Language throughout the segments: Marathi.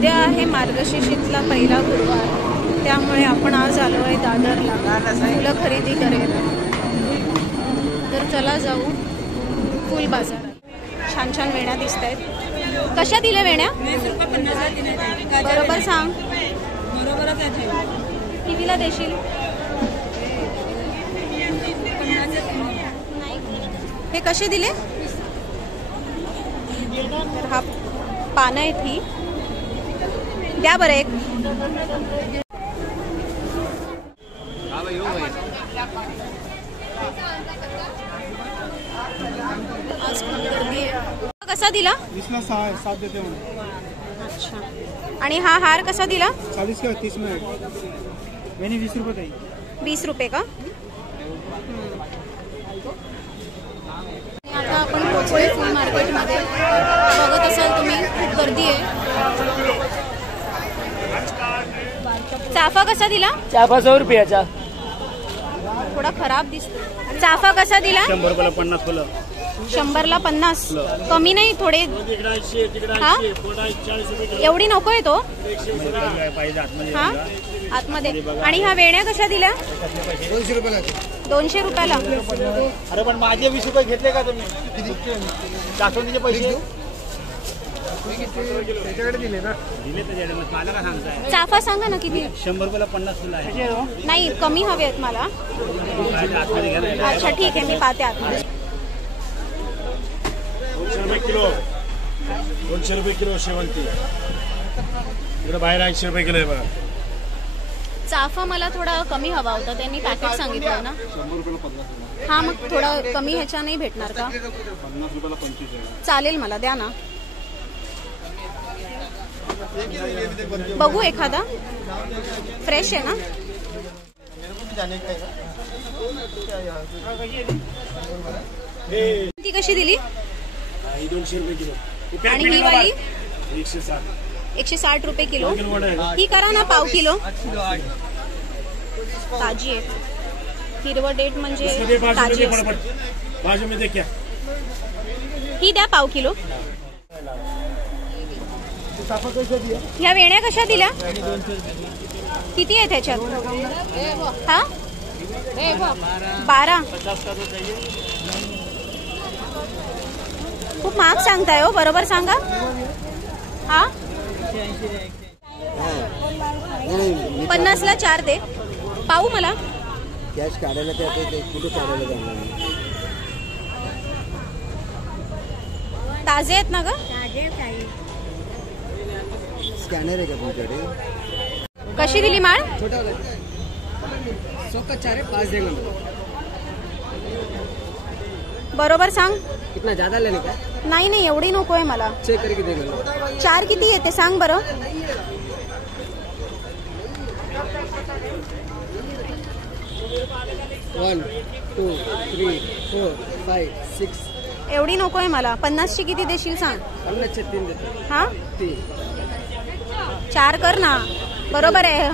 उद्या आहे मार्गशीर्षातला पहिला गुरुवार, त्यामुळे आपण आज आलो आहे दादरला फुलं खरेदी करायला. तर चला जाऊ फुल बाजारात. छान छान वेण्या दिसत आहेत. कशा दिल्या वेण्या? बरोबर सांग. कितीला देशील? हे कसे दिले? तर हा पानं आहेत ही. द्या बरं एक. आज खूप गर्दी आहे. कसा दिला? इसला 7 देते म्हणे. अच्छा. आणि हा हार कसा दिला? 40 का 30 में मैंने 20 रुपये दी. 20 रुपये का? आता आपण पोचलोय फुल मार्केटमध्ये. बघत असाल तुम्ही खूप गर्दी आहे. चाफा कसा दिला? चाफा 100 रुपयाचा. थोडा खराब दिसतो. चाफा कसा दिला? 100 रुपयाला 50 फुलं. 100ला 50. कमी नाही थोडे? हा एवढी नकोय तो. हा आतमध्ये. आणि ह्या वेण्या कशा दिल्या? 200 रुपयाला. 200 रुपयाला. अरे पण माझे 20 रुपये घेतले का तुम्ही? दाखवून पैसे त्याच्याकडे दिले ना. दिले त्याच्याकडे. मला काय सांगताय? चाफा सांगा ना किती? 100 रुपयाला 50 फुलं आहे. नाही कमी हवे आहेत मला. अच्छा ठीक आहे, मी पाहते आतमध्ये. 200 रुपये किलो. 200 रुपये किलो शेवंती. इकडे बाहेर 80 रुपये किलो आहे बघा. चाफा मला थोडा कमी हवा होता, त्यांनी पॅकेट सांगितलं ना. 100 रुपयाला 50. हा मग थोडा कमी ह्याच्या नाही भेटणार का? 50 रुपयाला 25 आहे. चालेल मला, द्या ना. बघू एखादा फ्रेश आहे ना. ती कशी दिली? 200 रुपये किलो. आणि ही वाली 160. 160 रुपये किलो. ही करा ना पाव किलो. ताजी आहे. हिरवं डेट म्हणजे ताजी आहे. बाजू में देखिए. ही द्या पाव किलो. ह्या वेण्या कशा दिल्या? किती आहे त्याच्यात? हा 12. खूप महाग सांगताय हो. बरोबर सांगा. हा 50ला 4 दे. पाहू मला. कॅश काढायला कुठे काढायला जाणार? ताजे आहेत ना ग? स्कॅनर आहे का तुमच्याकडे? कशी दिली माळ? छोटा 100 का 4 है, 5 देंगे. बरोबर सांग. कितना ज्यादा लेने का? नाही नाही एवढी नकोय मला. चेक करके देंगे. 4 किती येते सांग बरं. 1 2 3 4 5 6. एवढी नकोय मला. 50ची किती देशील सांग. 50चे 3 देते. हा 3. 4 कर ना. बरोबर आहे.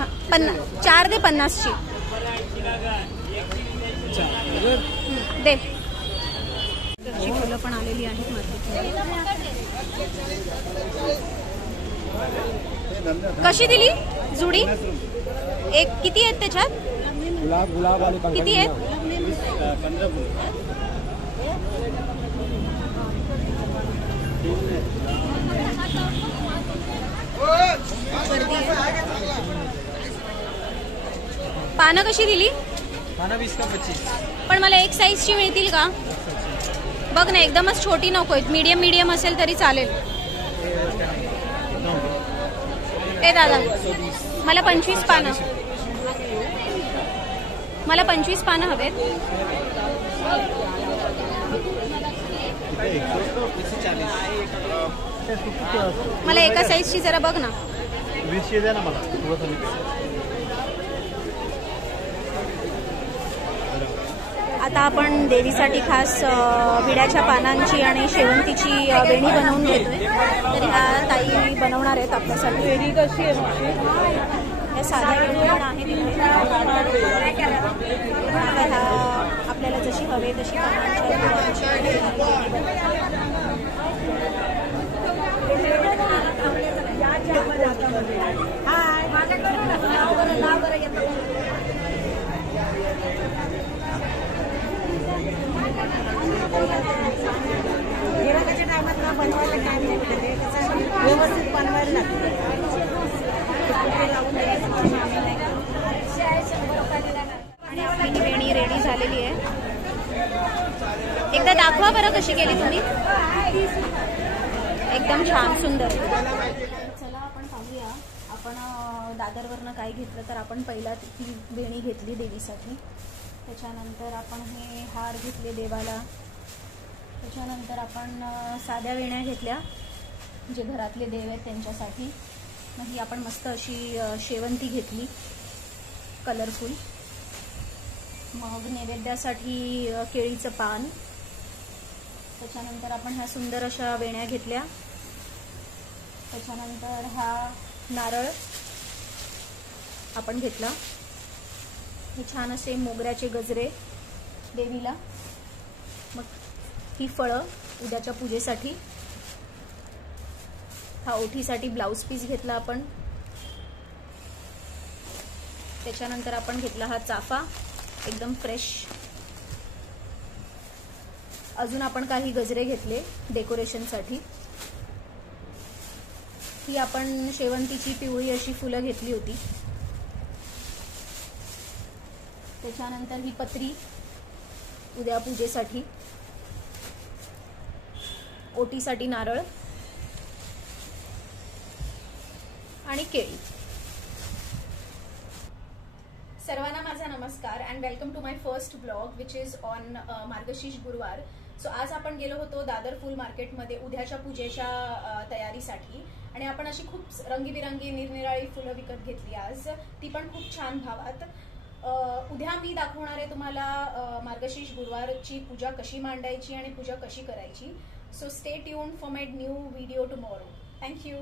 4 दे 50ची. दे. फुलं पण आलेली आहेत मार्केटमध्ये. कशी दिली जुडी? एक किती आहेत त्याच्यात? गुलाब वाले किती आहेत? 15 फुलं. पानं कशी दिली? पानं 20 का 25. पण मला एक साईजची मिळतील का? बघ ना, एकदमच छोटी नकोय. मीडियम असेल तरी चालेल. ए दादा मला 25 पानं. मला 25 पानं हवेत. मला एका साईजची जरा बघ ना. 20 द्या ना मला. आता आपण देवीसाठी खास विड्याच्या पानांची आणि शेवंतीची वेणी बनवून घेतोय. तर ह्या ताई बनवणार आहेत आपल्यासाठी. वेणी कशी आहे? या साध्या वेणी पण आहेत इथे. आपल्याला जशी हवे तशी पानांची हाय नाव बरं येतं. गिराकाच्या टायमात ना बनवायला टाइम नाही मिळते, कसं व्यवस्थित बनवायला लागतं. आणि आपली वेणी रेडी झालेली आहे. एकदा दाखवा बरं कशी केली तुम्ही. एकदम छान सुंदर. चला आपण पाहूया आपण दादरवरनं काय घेतलं. तर आपण पहिला ती वेणी घेतली देवीसाठी, त्याच्यानंतर आपण हे हार घेतले देवाला, त्याच्यानंतर आपण साध्या वेण्या घेतल्या जे घरातले देव आहेत त्यांच्यासाठी. मग ही आपण मस्त अशी शेवंती घेतली कलरफुल. मग नैवेद्यासाठी केळीचं पान. त्याच्यानंतर आपण ह्या सुंदर अशा वेण्या घेतल्या. त्याच्यानंतर हा नारळ आपण घेतला. हे छान असे मोगऱ्याचे गजरे देवीला. मग ही फळं उद्याच्या पूजेसाठी. हा ओठीसाठी ब्लाउज पीस घेतला आपण. त्याच्यानंतर आपण घेतला हा चाफा एकदम फ्रेश. अजून आपण काही गजरे घेतले डेकोरेशनसाठी. ही आपण शेवंतीची पिवळी अशी फुलं घेतली होती. त्याच्यानंतर ही पत्री उद्या पूजेसाठी. ओटीसाठी नारळ आणि केळी. सर्वांना माझा नमस्कार and welcome to my first blog which is on Margashirsha गुरुवार. सो आज आपण गेलो होतो दादर फुल मार्केटमध्ये उद्याच्या पूजेच्या तयारीसाठी. आणि आपण अशी खूप रंगीबिरंगी निरनिराळी फुलं विकत घेतली आज, ती पण खूप छान भावात. उद्या मी दाखवणार आहे तुम्हाला मार्गशीर्ष गुरुवारची पूजा कशी मांडायची आणि पूजा कशी करायची. So stay tuned for my new video tomorrow. Thank you.